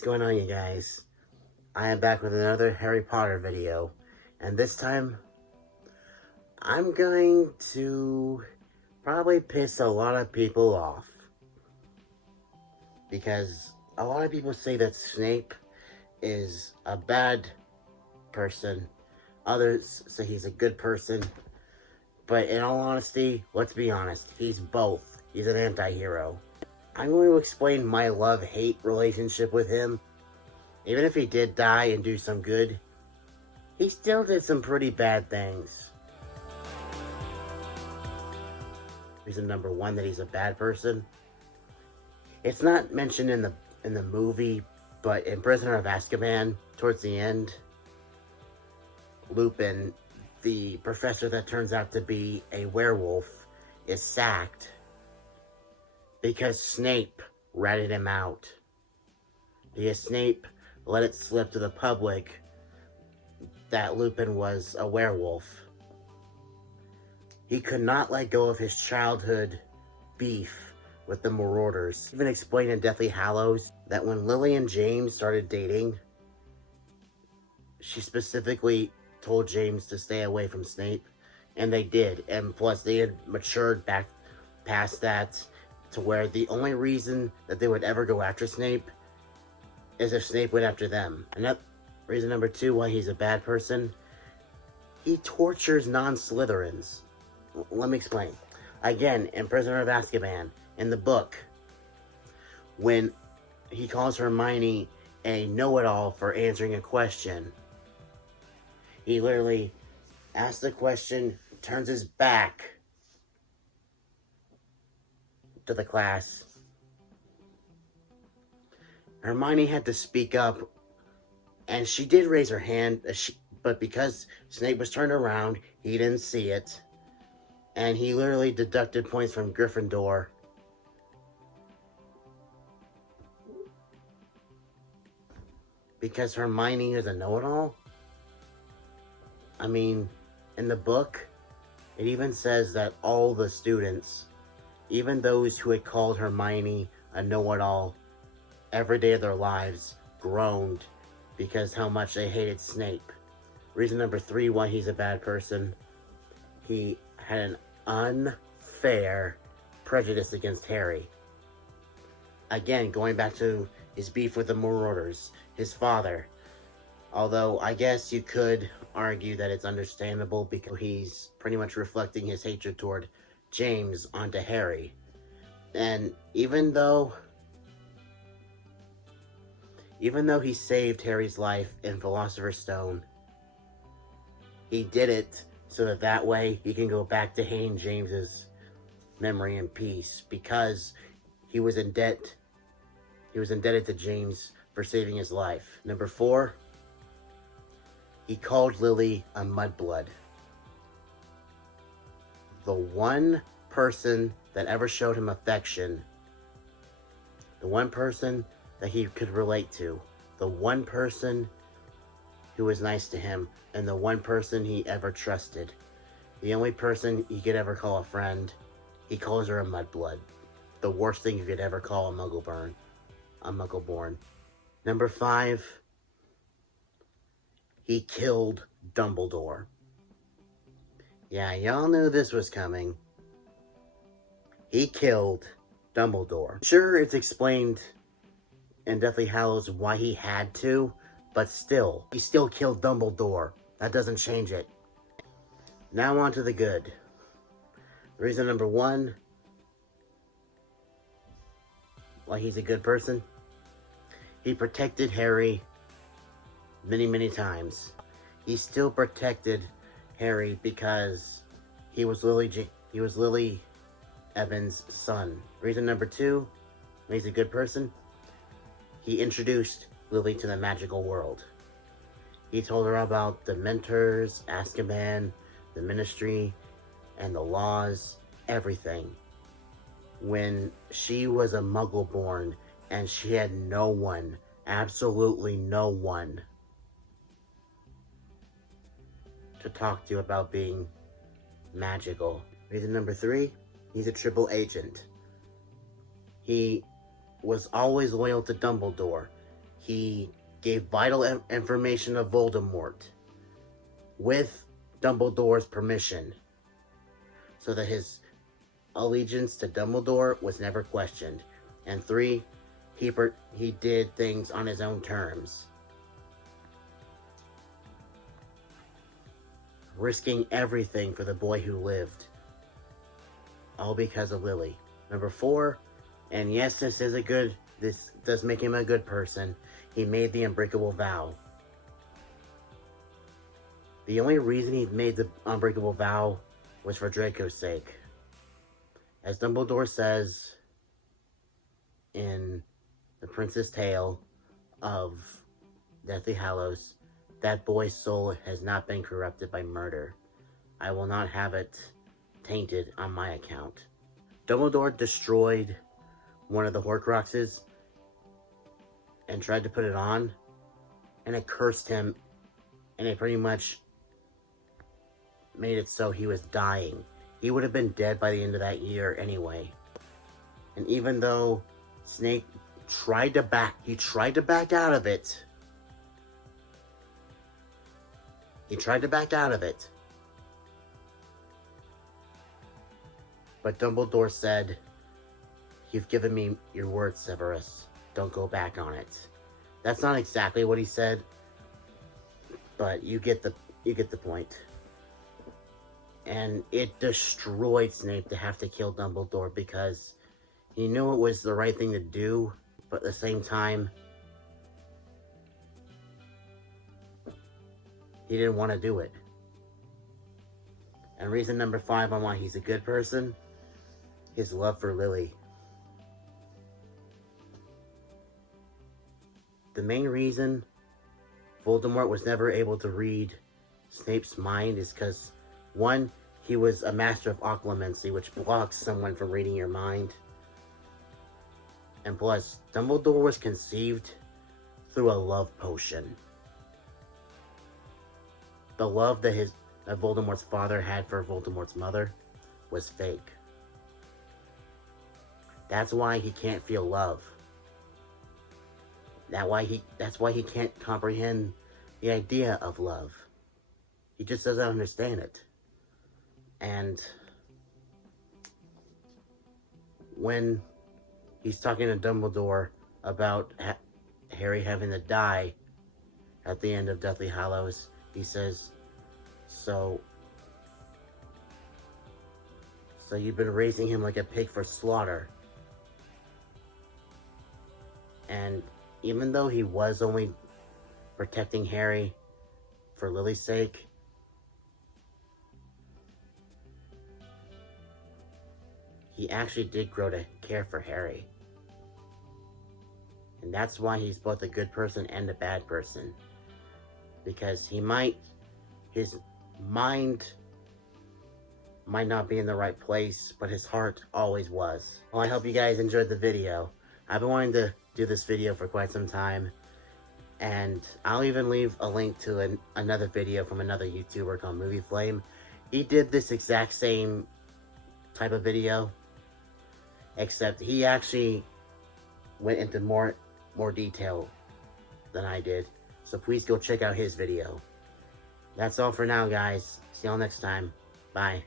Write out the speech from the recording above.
is going on, you guys? I am back with another Harry Potter video, and this time I'm going to probably piss a lot of people off, because a lot of people say that Snape is a bad person, others say he's a good person, but in all honesty, let's be honest, he's both. He's an anti-hero. I'm going to explain my love-hate relationship with him. Even if he did die and do some good, he still did some pretty bad things. Reason number one that he's a bad person. It's not mentioned in the movie, but in Prisoner of Azkaban, towards the end, Lupin, the professor that turns out to be a werewolf, is sacked because Snape ratted him out. Because Snape let it slip to the public that Lupin was a werewolf. He could not let go of his childhood beef with the Marauders. Even explained in Deathly Hallows that when Lily and James started dating, she specifically told James to stay away from Snape, and they did. And plus, they had matured back past that to where the only reason that they would ever go after Snape is if Snape went after them. And that reason number two why he's a bad person, he tortures non-Slytherins. Let me explain. Again, in Prisoner of Azkaban, in the book, when he calls Hermione a know-it-all for answering a question, he literally asks the question, turns his back to the class. Hermione had to speak up, and she did raise her hand, but because Snape was turned around, he didn't see it, and he literally deducted points from Gryffindor. Because Hermione is a know-it-all? I mean, in the book, it even says that all the students, even those who had called Hermione a know-it-all every day of their lives, groaned because how much they hated Snape. Reason number three why he's a bad person, he had an unfair prejudice against Harry. Again, going back to his beef with the Marauders, his father. Although, I guess you could argue that it's understandable because he's pretty much reflecting his hatred toward James onto Harry. And even though he saved Harry's life in Philosopher's Stone, he did it so that way he can go back to hating James's memory in peace, because he was in debt. He was indebted to James for saving his life. Number four, he called Lily a mudblood. The one person that ever showed him affection, the one person that he could relate to, the one person who was nice to him, and the one person he ever trusted, the only person he could ever call a friend, he calls her a mudblood. The worst thing you could ever call a Muggleborn. Number five, he killed Dumbledore. Yeah, y'all knew this was coming. He killed Dumbledore. Sure, it's explained in Deathly Hallows why he had to, but still, he still killed Dumbledore. That doesn't change it. Now on to the good. Reason number one why he's a good person, he protected Harry many, many times. He still protected Harry because he was Lily Evans' son. Reason number two, he's a good person. He introduced Lily to the magical world. He told her about the mentors, Azkaban, the ministry, and the laws, everything. When she was a Muggleborn and she had no one, absolutely no one, to talk to about being magical. Reason number three, he's a triple agent. He was always loyal to Dumbledore. he gave vital information to Voldemort with Dumbledore's permission, so that his allegiance to Dumbledore was never questioned. And 3, he did things on his own terms, risking everything for the boy who lived, all because of Lily. Number 4, and yes, this does make him a good person, he made the unbreakable vow. The only reason he made the unbreakable vow was for Draco's sake. As Dumbledore says in The Prince's Tale of Deathly Hallows, that boy's soul has not been corrupted by murder. I will not have it tainted on my account. Dumbledore destroyed one of the Horcruxes and tried to put it on, and it cursed him, and it pretty much made it so he was dying. He would have been dead by the end of that year anyway. And even though Snape tried to back out of it. He tried to back out of it. But Dumbledore said, "You've given me your word, Severus. Don't go back on it." That's not exactly what he said, but you get the point. And it destroyed Snape to have to kill Dumbledore, because he knew it was the right thing to do, but at the same time, he didn't want to do it. And reason number 5 on why he's a good person, his love for Lily. The main reason Voldemort was never able to read Snape's mind is because, 1, he was a master of occlumency, which blocks someone from reading your mind. And plus, Dumbledore was conceived through a love potion. The love that Voldemort's father had for Voldemort's mother was fake. That's why he can't feel love. That's why he can't comprehend the idea of love. He just doesn't understand it. And when he's talking to Dumbledore about Harry having to die at the end of Deathly Hallows, he says, so you've been raising him like a pig for slaughter. And even though he was only protecting Harry for Lily's sake, he actually did grow to care for Harry. And that's why he's both a good person and a bad person. Because his mind might not be in the right place, but his heart always was. Well, I hope you guys enjoyed the video. I've been wanting to do this video for quite some time, and I'll even leave a link to another video from another YouTuber called MovieFlame. He did this exact same type of video, except he actually went into more detail than I did. So please go check out his video. That's all for now, guys. See y'all next time. Bye.